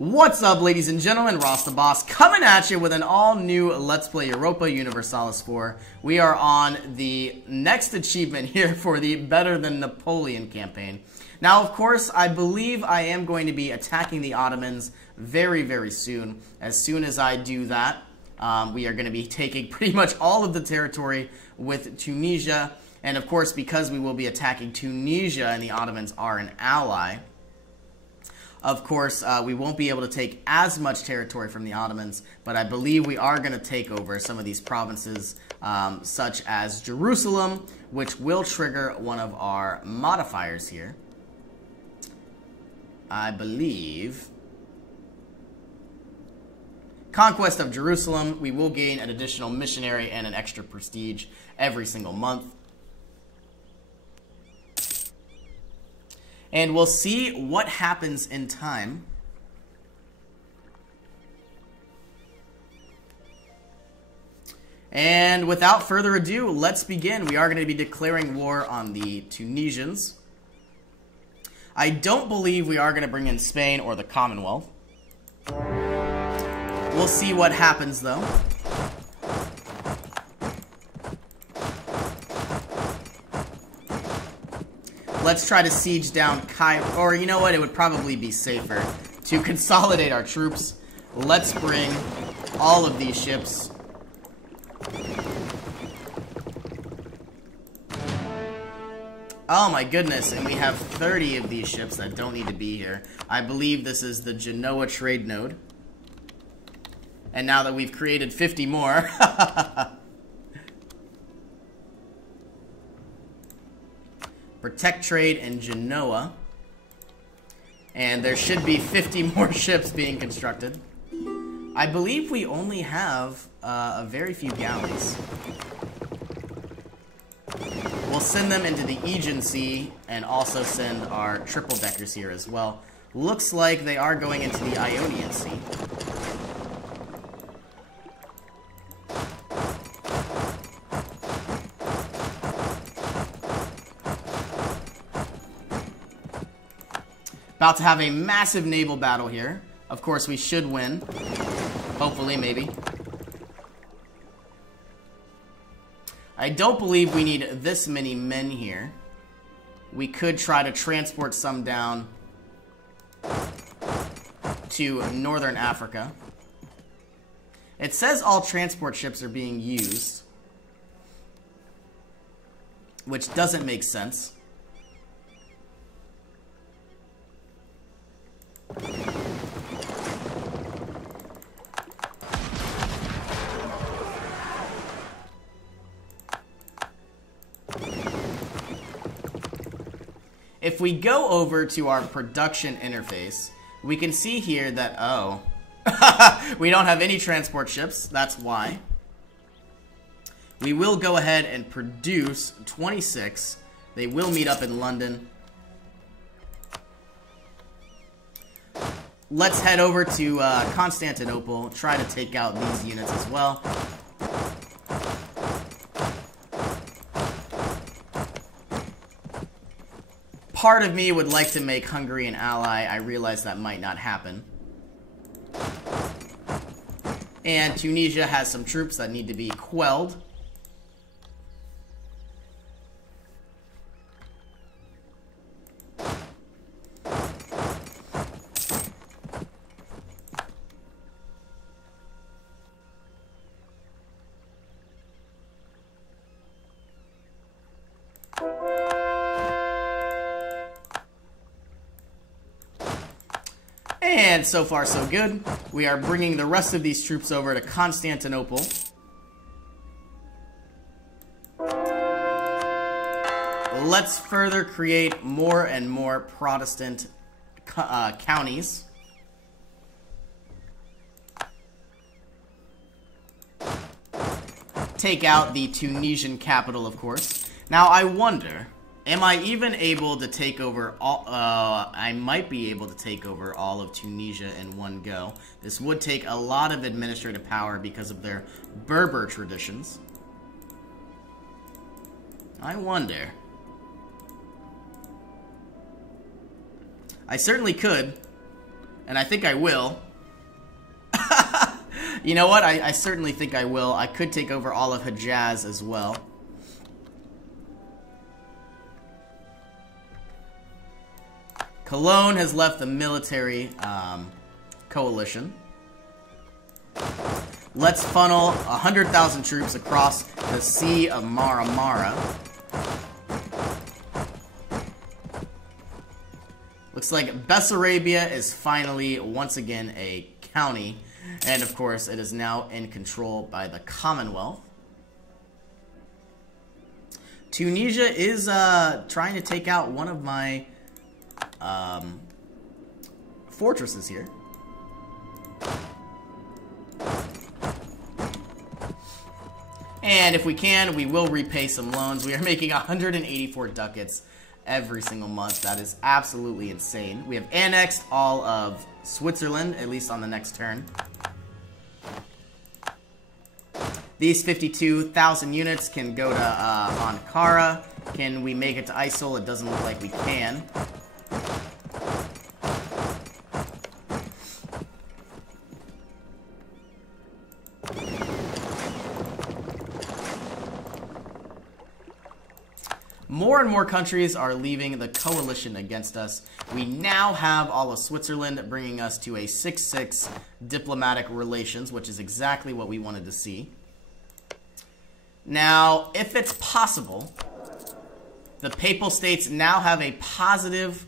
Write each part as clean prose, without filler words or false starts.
What's up, ladies and gentlemen? Ross the Boss coming at you with an all-new Let's Play Europa Universalis 4. We are on the next achievement here for the Better Than Napoleon campaign. Now, of course, I believe I am going to be attacking the Ottomans very, very soon. As soon as I do that, we are going to be taking pretty much all of the territory with Tunisia. And, of course, because we will be attacking Tunisia and the Ottomans are an ally, of course, we won't be able to take as much territory from the Ottomans, but I believe we are going to take over some of these provinces, such as Jerusalem, which will trigger one of our modifiers here. I believe Conquest of Jerusalem, we will gain an additional missionary and an extra prestige every single month. And we'll see what happens in time. And without further ado, let's begin. We are going to be declaring war on the Tunisians. I don't believe we are going to bring in Spain or the Commonwealth. We'll see what happens, though. Let's try to siege down Cairo, or you know what, it would probably be safer to consolidate our troops. Let's bring all of these ships. Oh my goodness, and we have 30 of these ships that don't need to be here. I believe this is the Genoa trade node. And now that we've created 50 more... Protect trade in Genoa. And there should be 50 more ships being constructed. I believe we only have a very few galleys. We'll send them into the Aegean Sea and also send our triple-deckers here as well. Looks like they are going into the Ionian Sea. About to have a massive naval battle here. Of course, we should win. Hopefully, maybe. I don't believe we need this many men here. We could try to transport some down to northern Africa. It says all transport ships are being used, which doesn't make sense. If we go over to our production interface, we can see here that, oh, we don't have any transport ships. That's why. We will go ahead and produce 26. They will meet up in London. Let's head over to Constantinople, try to take out these units as well. Part of me would like to make Hungary an ally. I realize that might not happen. And Tunisia has some troops that need to be quelled. And so far, so good. We are bringing the rest of these troops over to Constantinople. Let's further create more and more Protestant counties. Take out the Tunisian capital, of course. Now, I wonder... am I even able to take over all... I might be able to take over all of Tunisia in one go. This would take a lot of administrative power because of their Berber traditions. I wonder. I certainly could. And I think I will. You know what? I certainly think I will. I could take over all of Hejaz as well. Cologne has left the military coalition. Let's funnel 100,000 troops across the Sea of Mara Mara. Looks like Bessarabia is finally, once again, a county. And, of course, it is now in control by the Commonwealth. Tunisia is trying to take out one of my fortresses here. And if we can, we will repay some loans. We are making 184 ducats every single month. That is absolutely insane. We have annexed all of Switzerland, at least on the next turn. These 52,000 units can go to Ankara. Can we make it to ISIL? It doesn't look like we can. More and more countries are leaving the coalition against us. We now have all of Switzerland, bringing us to a 6-6 diplomatic relations, which is exactly what we wanted to see. Now, if it's possible, the Papal States now have a positive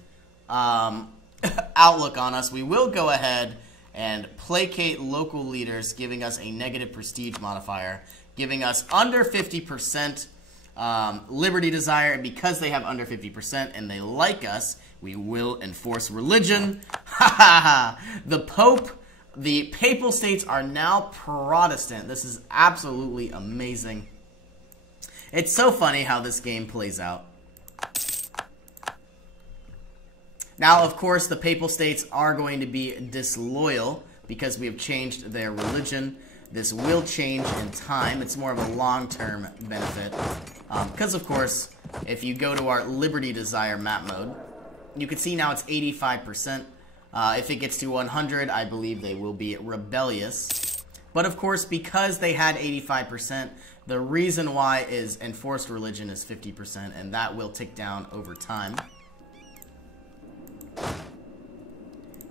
outlook on us. We will go ahead and placate local leaders, giving us a negative prestige modifier, giving us under 50% liberty desire. And because they have under 50% and they like us, we will enforce religion. The Pope, the Papal States are now Protestant. This is absolutely amazing. It's so funny how this game plays out. Now, of course, the Papal States are going to be disloyal because we have changed their religion. This will change in time. It's more of a long-term benefit. Because, of course, if you go to our Liberty Desire map mode, you can see now it's 85%. If it gets to 100, I believe they will be rebellious. But, of course, because they had 85%, the reason why is enforced religion is 50%, and that will tick down over time.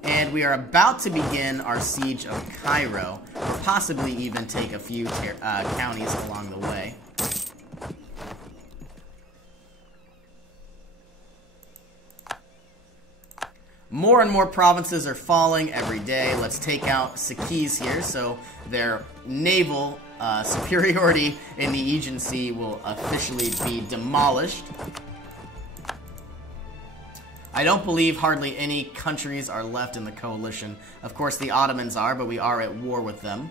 And we are about to begin our siege of Cairo, or possibly even take a few counties along the way. More and more provinces are falling every day. Let's take out Sakis here, so their naval superiority in the Aegean Sea will officially be demolished. I don't believe hardly any countries are left in the coalition. Of course, the Ottomans are, but we are at war with them.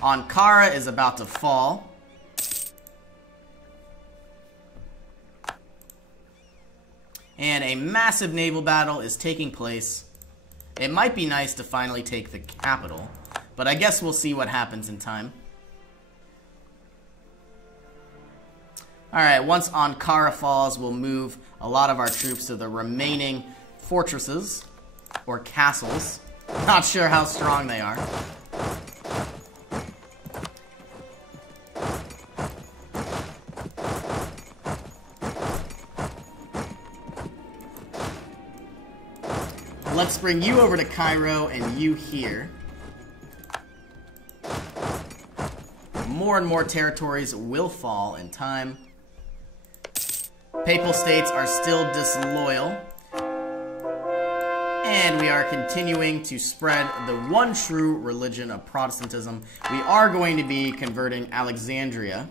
Ankara is about to fall. And a massive naval battle is taking place. It might be nice to finally take the capital, but I guess we'll see what happens in time. Alright, once Ankara falls, we'll move a lot of our troops to the remaining fortresses, or castles. Not sure how strong they are. Let's bring you over to Cairo and you here. More and more territories will fall in time. Papal States are still disloyal. And we are continuing to spread the one true religion of Protestantism. We are going to be converting Alexandria.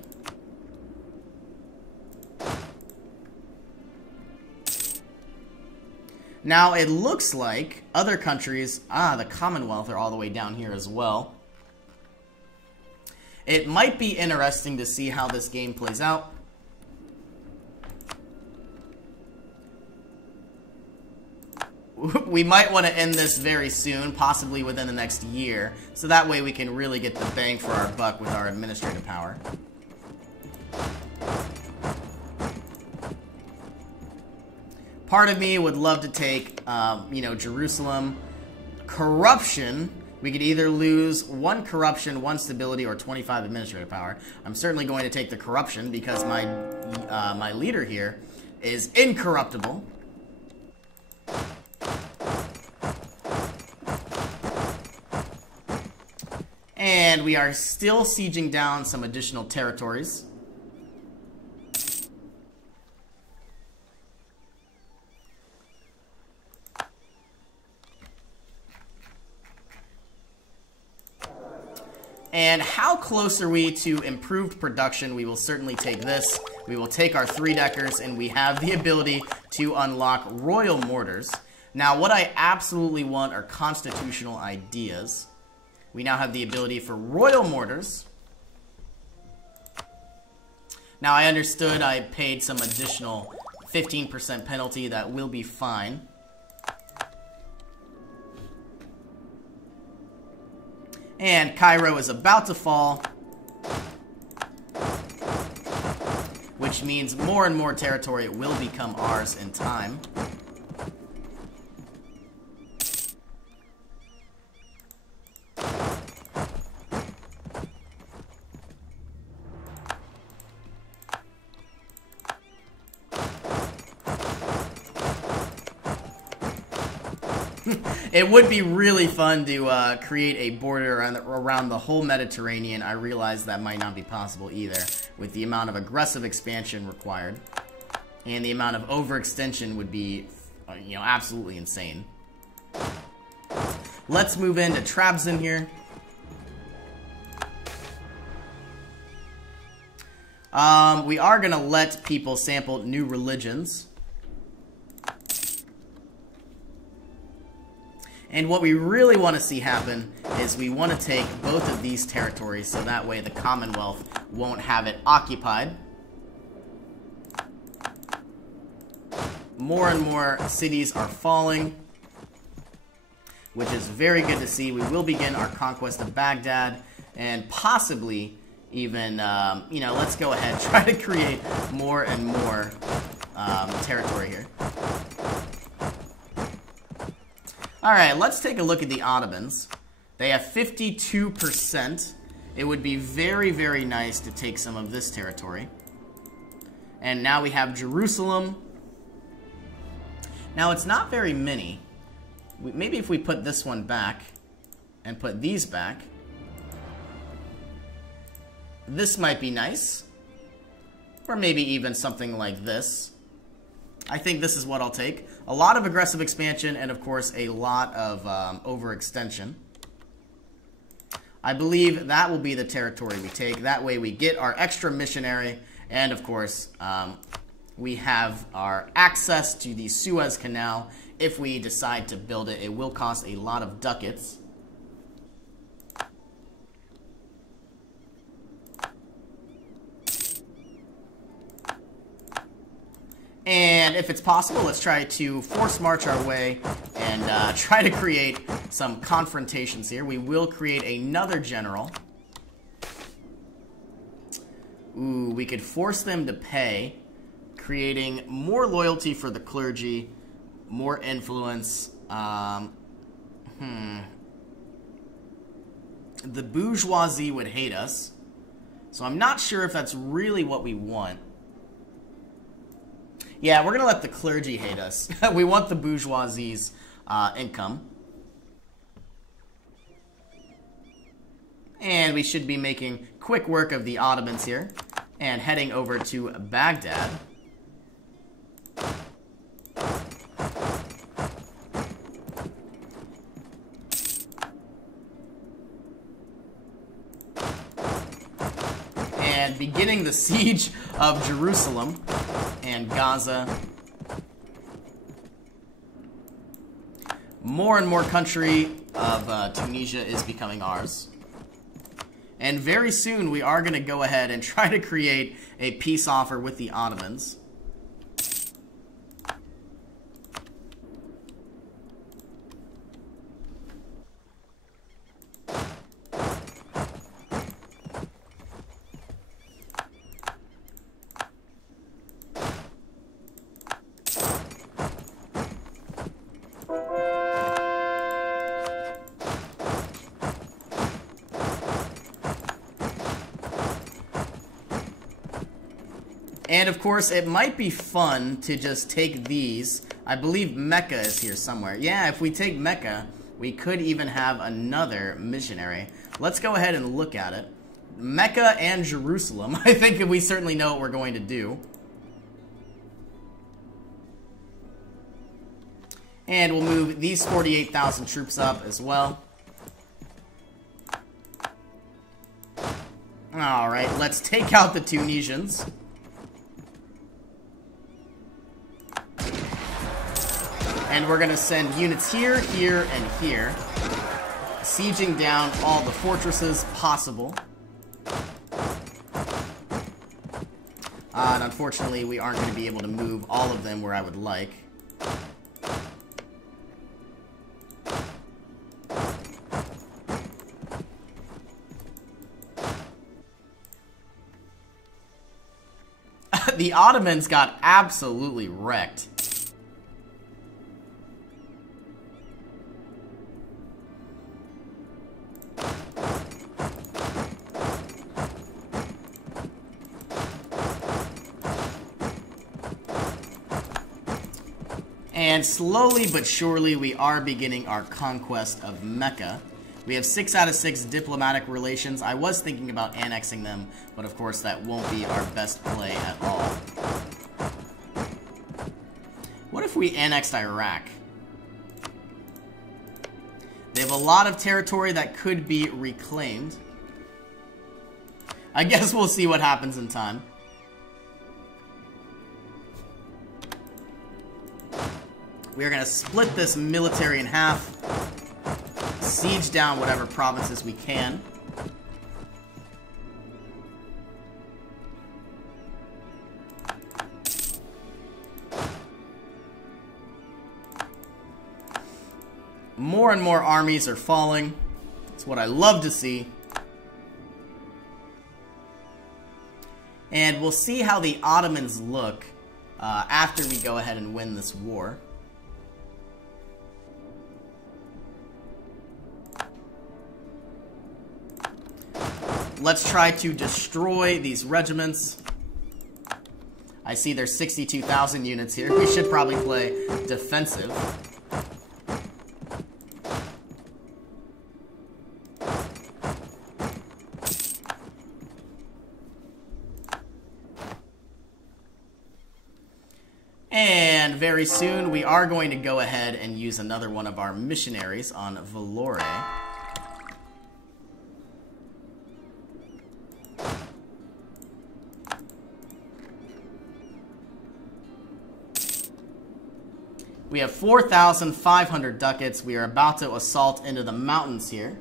Now, it looks like other countries, the Commonwealth are all the way down here as well. It might be interesting to see how this game plays out. We might want to end this very soon, possibly within the next year, so that way we can really get the bang for our buck with our administrative power. Part of me would love to take, you know, Jerusalem. Corruption. We could either lose 1 corruption, 1 stability, or 25 administrative power. I'm certainly going to take the corruption because my leader here is incorruptible. And we are still sieging down some additional territories. And how close are we to improved production? We will certainly take this. We will take our 3-deckers, and we have the ability to unlock royal mortars. Now, what I absolutely want are constitutional ideas. We now have the ability for royal mortars. Now, I understood I paid some additional 15% penalty. That will be fine. And Cairo is about to fall, which means more and more territory will become ours in time. It would be really fun to create a border around the whole Mediterranean. I realize that might not be possible either, with the amount of aggressive expansion required. And the amount of overextension would be, you know, absolutely insane. Let's move into Trabzon here. We are going to let people sample new religions. And what we really want to see happen is we want to take both of these territories so that way the Commonwealth won't have it occupied. More and more cities are falling, which is very good to see. We will begin our conquest of Baghdad and possibly even, you know, let's go ahead and try to create more and more territory here. Alright, let's take a look at the Ottomans. They have 52%. It would be very, very nice to take some of this territory. And now we have Jerusalem. Now, it's not very many. Maybe if we put this one back and put these back. This might be nice. Or maybe even something like this. I think this is what I'll take. A lot of aggressive expansion and, of course, a lot of overextension. I believe that will be the territory we take. That way we get our extra missionary and, of course, we have our access to the Suez Canal. If we decide to build it, it will cost a lot of ducats. And if it's possible, let's try to force march our way and try to create some confrontations here. We will create another general. Ooh, we could force them to pay, creating more loyalty for the clergy, more influence. The bourgeoisie would hate us, so I'm not sure if that's really what we want. Yeah, we're going to let the clergy hate us. We want the bourgeoisie's income. And we should be making quick work of the Ottomans here and heading over to Baghdad. And beginning the siege of Jerusalem and Gaza. More and more country of Tunisia is becoming ours. And very soon we are going to go ahead and try to create a peace offer with the Ottomans. And of course, it might be fun to just take these. I believe Mecca is here somewhere. Yeah, if we take Mecca, we could even have another missionary. Let's go ahead and look at it. Mecca and Jerusalem. I think we certainly know what we're going to do. And we'll move these 48,000 troops up as well. Alright, let's take out the Tunisians. And we're going to send units here, here, and here. Sieging down all the fortresses possible. And unfortunately, we aren't going to be able to move all of them where I would like. The Ottomans got absolutely wrecked. And slowly but surely, we are beginning our conquest of Mecca. We have 6 out of 6 diplomatic relations. I was thinking about annexing them, but of course that won't be our best play at all. What if we annexed Iraq? They have a lot of territory that could be reclaimed. I guess we'll see what happens in time. We are going to split this military in half. Siege down whatever provinces we can. More and more armies are falling. It's what I love to see. And we'll see how the Ottomans look after we go ahead and win this war. Let's try to destroy these regiments. I see there's 62,000 units here. We should probably play defensive. And very soon we are going to go ahead and use another one of our missionaries on Vellore. We have 4,500 ducats. We are about to assault into the mountains here.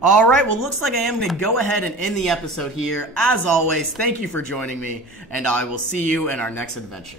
Alright, well, looks like I am going to go ahead and end the episode here. As always, thank you for joining me, and I will see you in our next adventure.